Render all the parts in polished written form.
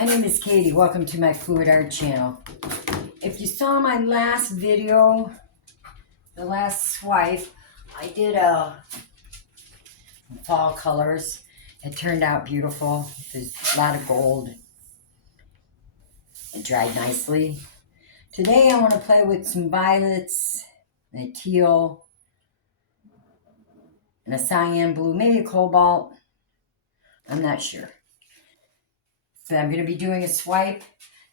My name is Katie. Welcome to my Fluid Art channel. If you saw my last video, the last swipe, I did fall colors. It turned out beautiful. There's a lot of gold. It dried nicely. Today I want to play with some violets, a teal, and a cyan blue, maybe a cobalt. I'm not sure. So I'm going to be doing a swipe.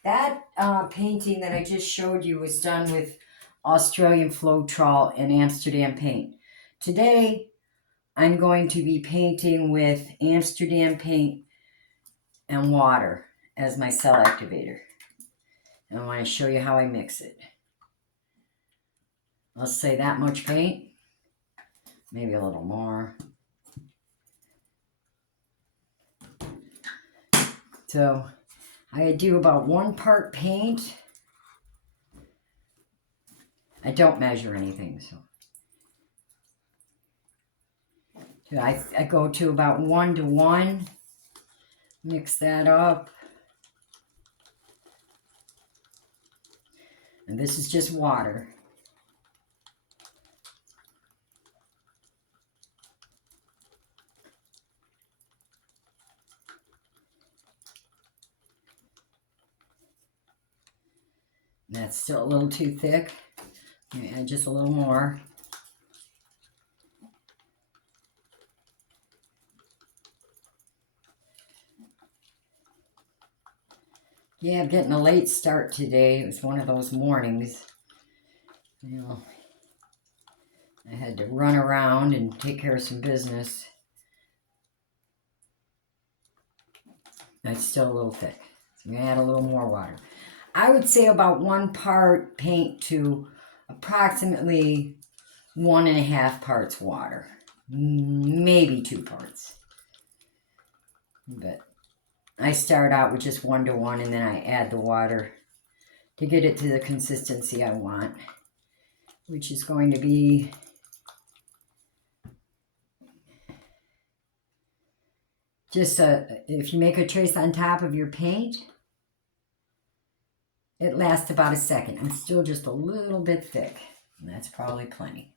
That painting that I just showed you was done with Australian Floetrol and Amsterdam paint. Today, I'm going to be painting with Amsterdam paint and water as my cell activator. And I want to show you how I mix it. Let's say that much paint, maybe a little more. So I do about 1 part paint. I don't measure anything, so I go to about 1:1. Mix that up. And this is just water. That's still a little too thick. Add just a little more. Yeah, I'm getting a late start today. It was one of those mornings. You know, I had to run around and take care of some business. That's still a little thick. So I'm going to add a little more water. I would say about 1 part paint to approximately 1.5 parts water. Maybe 2 parts. But I start out with just 1:1 and then I add the water to get it to the consistency I want, which is going to be just if you make a trace on top of your paint, it lasts about a second. I'm still just a little bit thick, and that's probably plenty.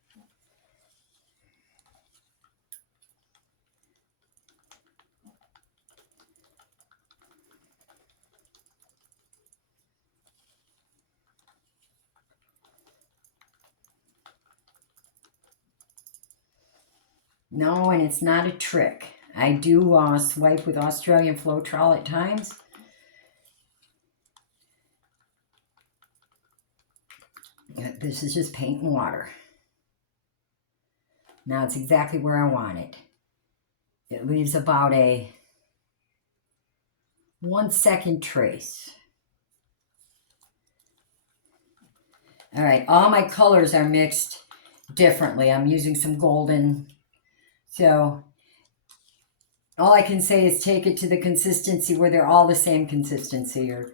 No, and it's not a trick. I do swipe with Australian Floetrol at times. This is just paint and water. Now it's exactly where I want it. It leaves about a 1 second trace. All right, all my colors are mixed differently. I'm using some golden. So all I can say is take it to the consistency where they're all the same consistency or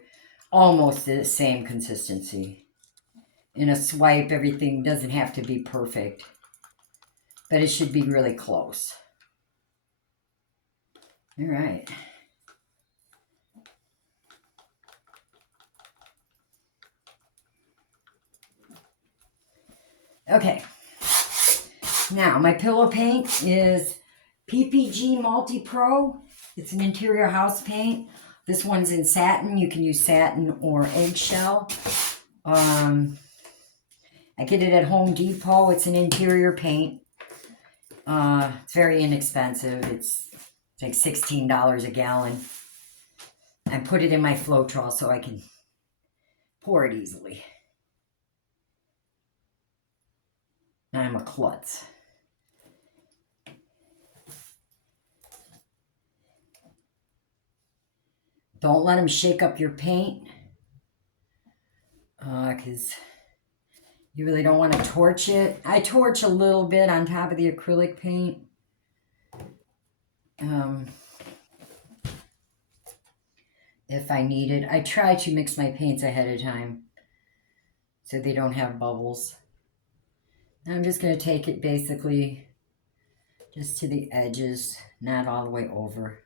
almost the same consistency. In a swipe, everything doesn't have to be perfect, but it should be really close. All right. Okay. Now, my pillow paint is PPG Multi Pro. It's an interior house paint. This one's in satin. You can use satin or eggshell. I get it at Home Depot. It's an interior paint. It's very inexpensive. It's like $16 a gallon. I put it in my Floetrol so I can pour it easily. I'm a klutz. Don't let them shake up your paint, because you really don't want to torch it. I torch a little bit on top of the acrylic paint. If I need it. I try to mix my paints ahead of time so they don't have bubbles. I'm just going to take it basically just to the edges, not all the way over.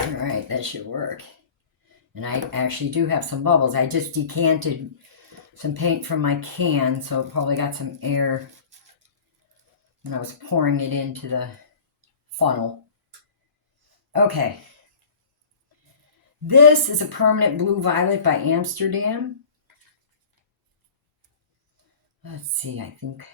All right, that should work. And I actually do have some bubbles. I just decanted some paint from my can, so it probably got some air when I was pouring it into the funnel. Okay. This is a permanent blue violet by Amsterdam. Let's see, I think.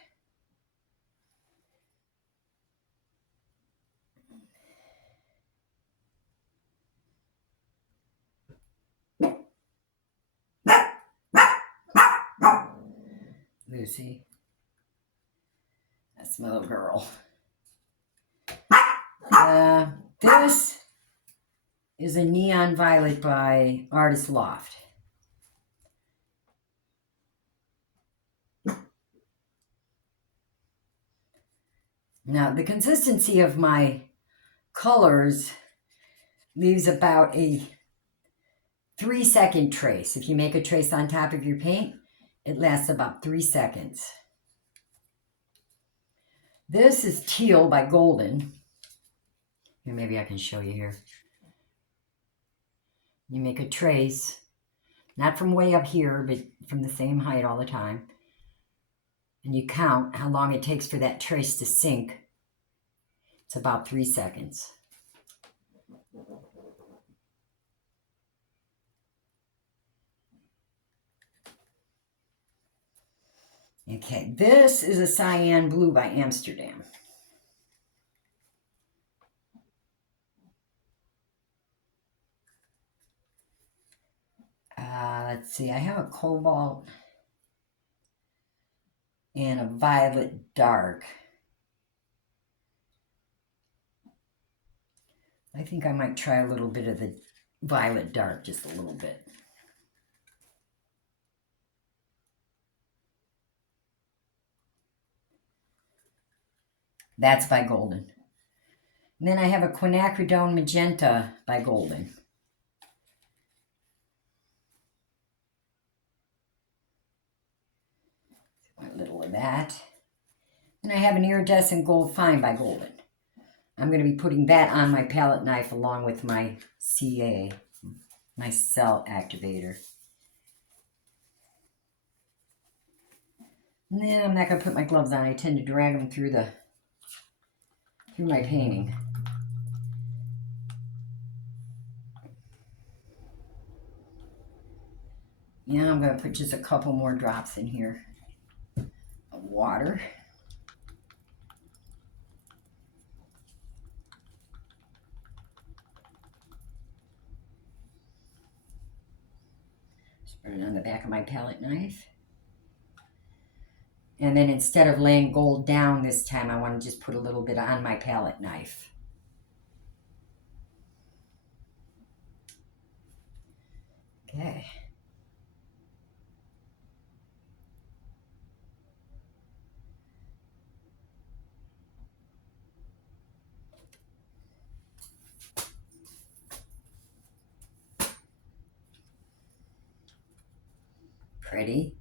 Lucy. That's my little girl. This is a neon violet by artist Loft. Now, the consistency of my colors leaves about a 3-second trace. If you make a trace on top of your paint, it lasts about 3 seconds. This is Teal by Golden. Here, maybe I can show you here. You make a trace, not from way up here, but from the same height all the time. And you count how long it takes for that trace to sink. It's about 3 seconds. Okay, this is a Cyan blue by Amsterdam. Let's see, I have a cobalt and a violet dark. I think I might try a little bit of the violet dark, just a little bit. That's by Golden. And then I have a Quinacridone Magenta by Golden. A little of that. And I have an Iridescent Gold Fine by Golden. I'm going to be putting that on my palette knife along with my CA, my cell activator. And then I'm not going to put my gloves on. I tend to drag them through my painting. Yeah, I'm going to put just a couple more drops in here of water. Just put it on the back of my palette knife. And then instead of laying gold down this time, I want to just put a little bit on my palette knife. Okay. Pretty.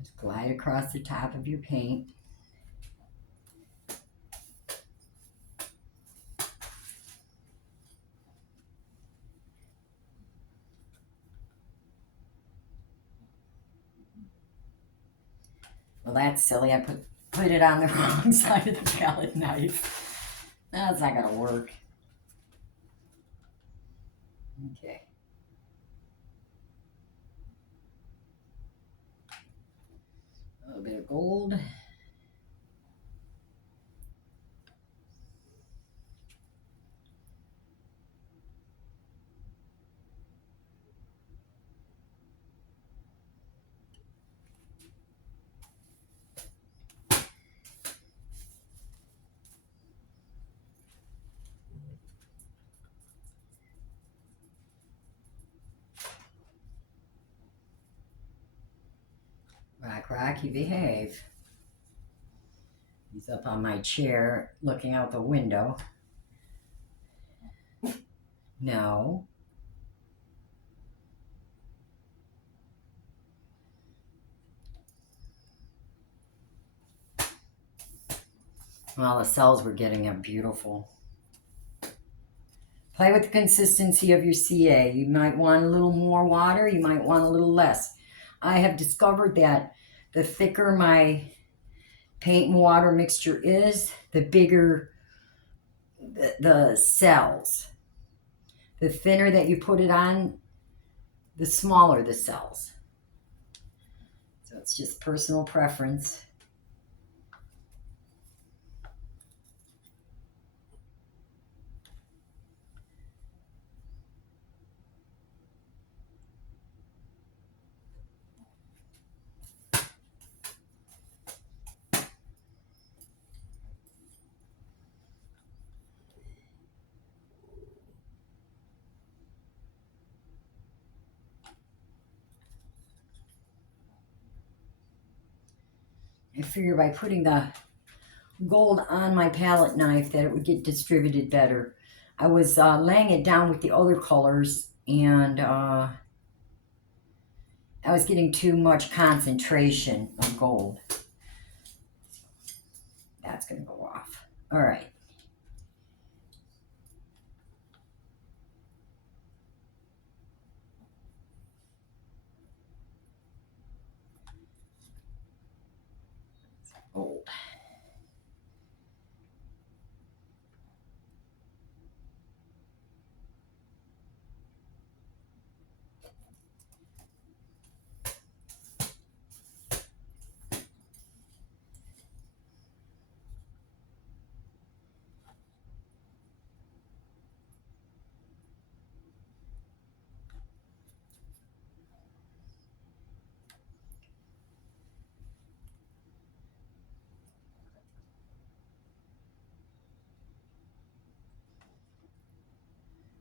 Just glide across the top of your paint. Well, that's silly. I put it on the wrong side of the palette knife. That's not gonna work. Okay. A little bit of gold. Rock, rock, you behave. He's up on my chair looking out the window. No. Well, the cells we're getting are beautiful. Play with the consistency of your CA. You might want a little more water. You might want a little less. I have discovered that the thicker my paint and water mixture is, the bigger the cells. The thinner that you put it on, the smaller the cells. So it's just personal preference. I figure by putting the gold on my palette knife that it would get distributed better. I was laying it down with the other colors, and I was getting too much concentration of gold. That's going to go off. All right. Gold.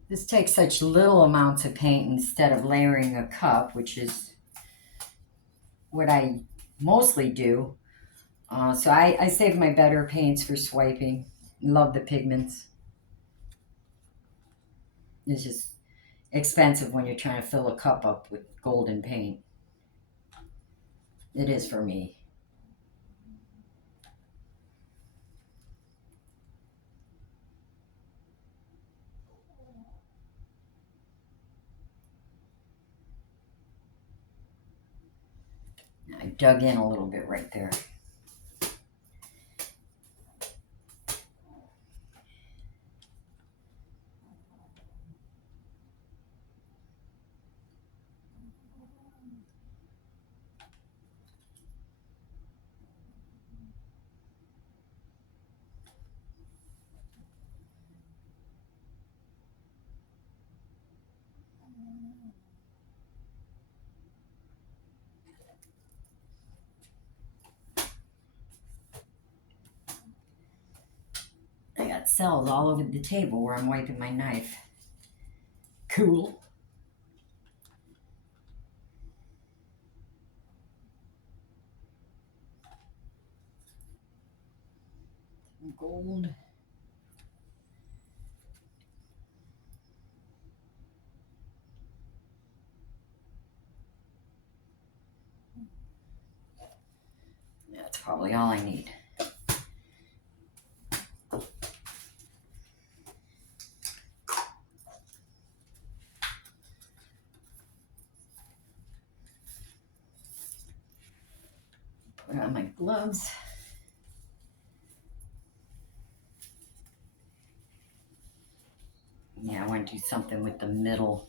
This takes such little amounts of paint instead of layering a cup, which is what I mostly do. So I save my better paints for swiping. Love the pigments. It's just expensive when you're trying to fill a cup up with golden paint. It is for me. I dug in a little bit right there. I got cells all over the table where I'm wiping my knife. Cool. Gold. That's probably all I need. Put on my gloves. Yeah, I want to do something with the middle.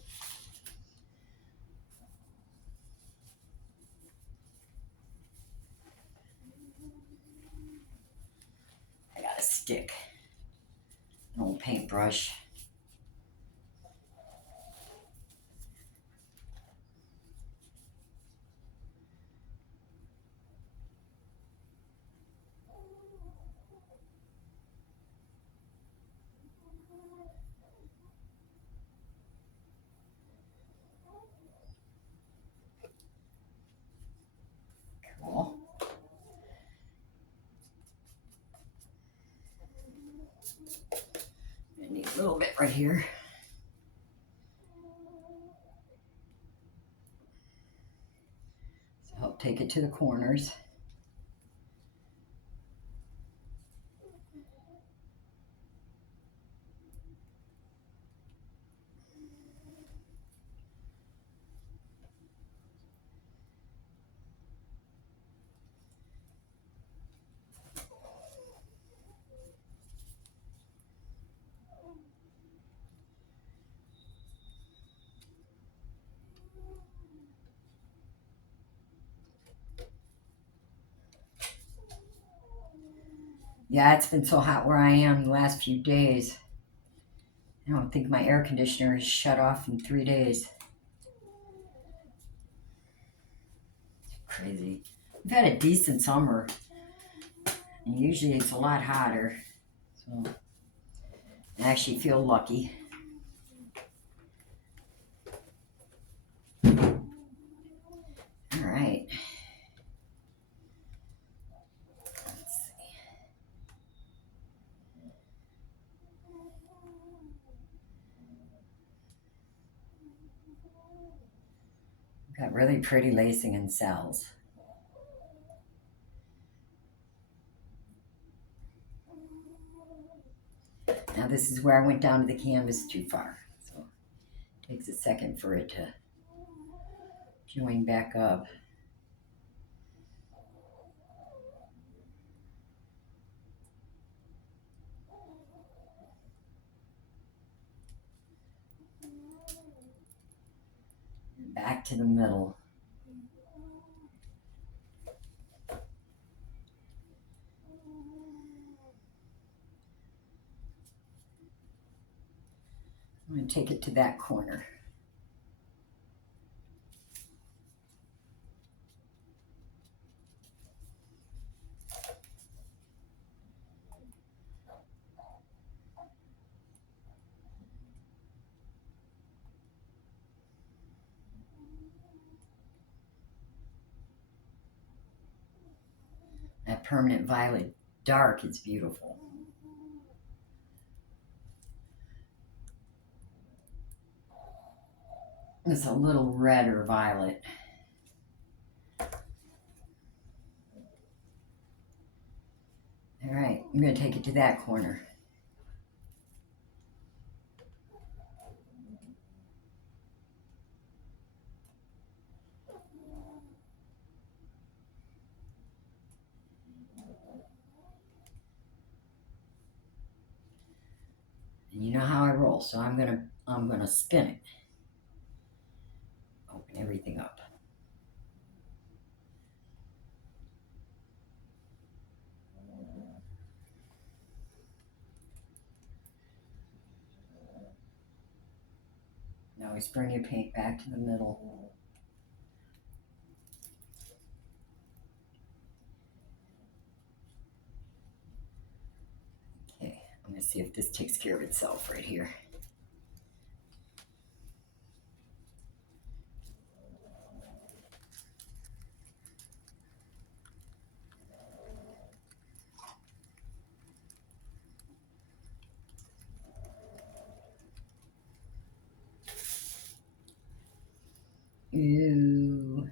I got a stick, an old paintbrush. Cool. right here. So I'll take it to the corners. Yeah, it's been so hot where I am the last few days. I don't think my air conditioner is shut off in 3 days. Crazy. We've had a decent summer, and usually it's a lot hotter. So I actually feel lucky. All right. Let's see. We've got really pretty lacing and cells. Now this is where I went down to the canvas too far. So it takes a second for it to join back up. Back to the middle. I'm going to take it to that corner. That permanent violet dark is beautiful. It's a little red or violet. All right, I'm going to take it to that corner. And you know how I roll, so I'm gonna spin it. Open everything up. Now always bring your paint back to the middle. Okay, I'm gonna see if this takes care of itself right here. Ooh.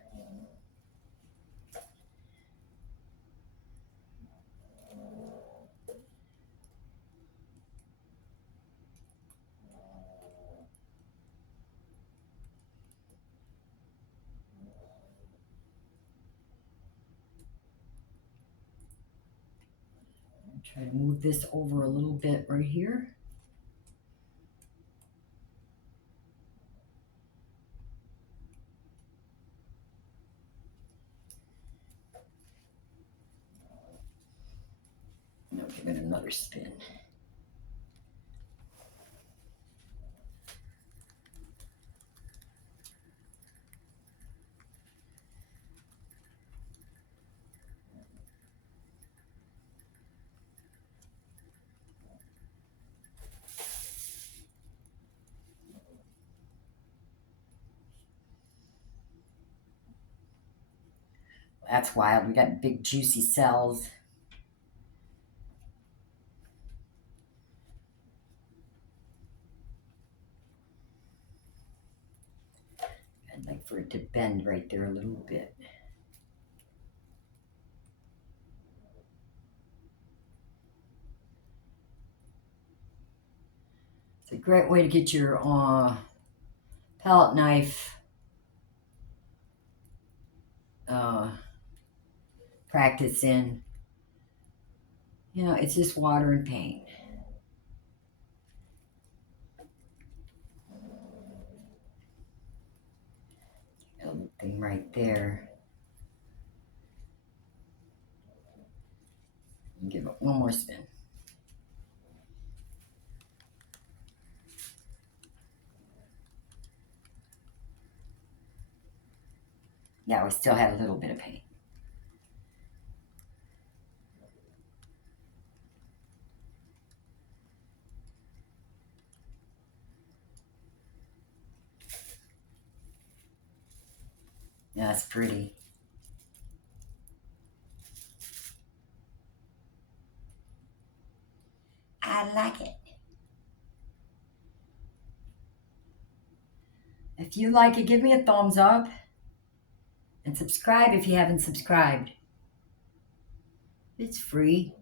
Try to move this over a little bit right here. Now give it another spin. That's wild. We got big juicy cells. for it to bend right there a little bit. It's a great way to get your palette knife practice in. You know, it's just water and paint. A little thing right there. And give it one more spin. Yeah, we still have a little bit of paint. Yeah, that's pretty. I like it. If you like it, give me a thumbs up. And subscribe if you haven't subscribed. It's free.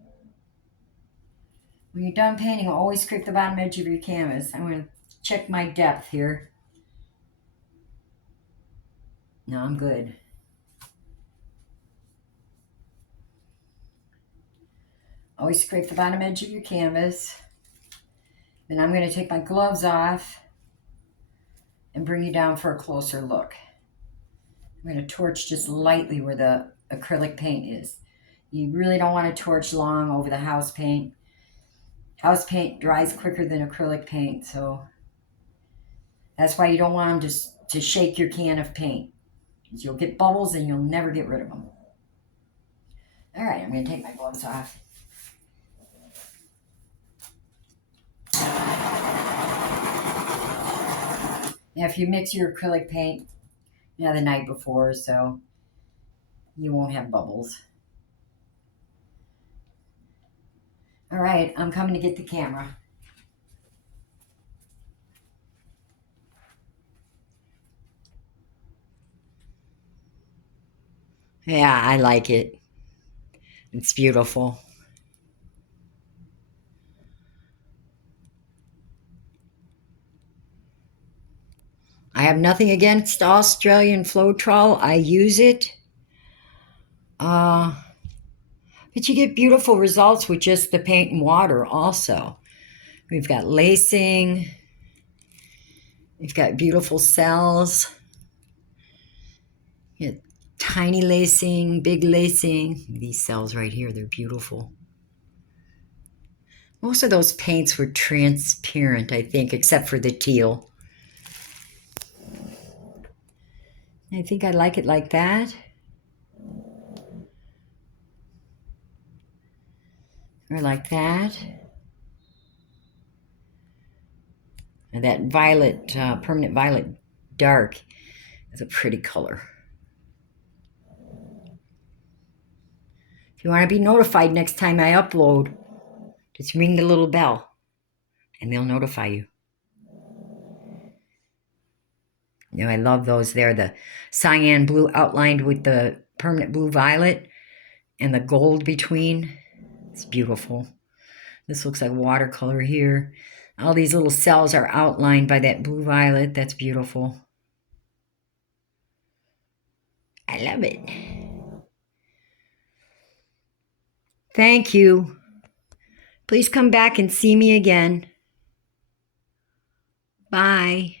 When you're done painting, always scrape the bottom edge of your canvas. I'm going to check my depth here. No, I'm good. Always scrape the bottom edge of your canvas. Then I'm going to take my gloves off and bring you down for a closer look. I'm going to torch just lightly where the acrylic paint is. You really don't want to torch long over the house paint. House paint dries quicker than acrylic paint, so that's why you don't want them to shake your can of paint. You'll get bubbles and you'll never get rid of them. All right, I'm going to take my gloves off. Now, if you mix your acrylic paint, the night before, so you won't have bubbles. All right, I'm coming to get the camera. Yeah, I like it. It's beautiful. I have nothing against Australian Floetrol. I use it. But you get beautiful results with just the paint and water also. We've got lacing. We've got beautiful cells. You get tiny lacing, big lacing. These cells right here, they're beautiful. Most of those paints were transparent, I think, except for the teal. I think I like it like that. Or like that. And that violet, permanent violet dark is a pretty color. If you want to be notified next time I upload, just ring the little bell and they'll notify you. You know, I love those there. The cyan blue outlined with the permanent blue violet and the gold between. It's beautiful. This looks like watercolor here. All these little cells are outlined by that blue violet. That's beautiful. I love it. Thank you. Please come back and see me again. Bye.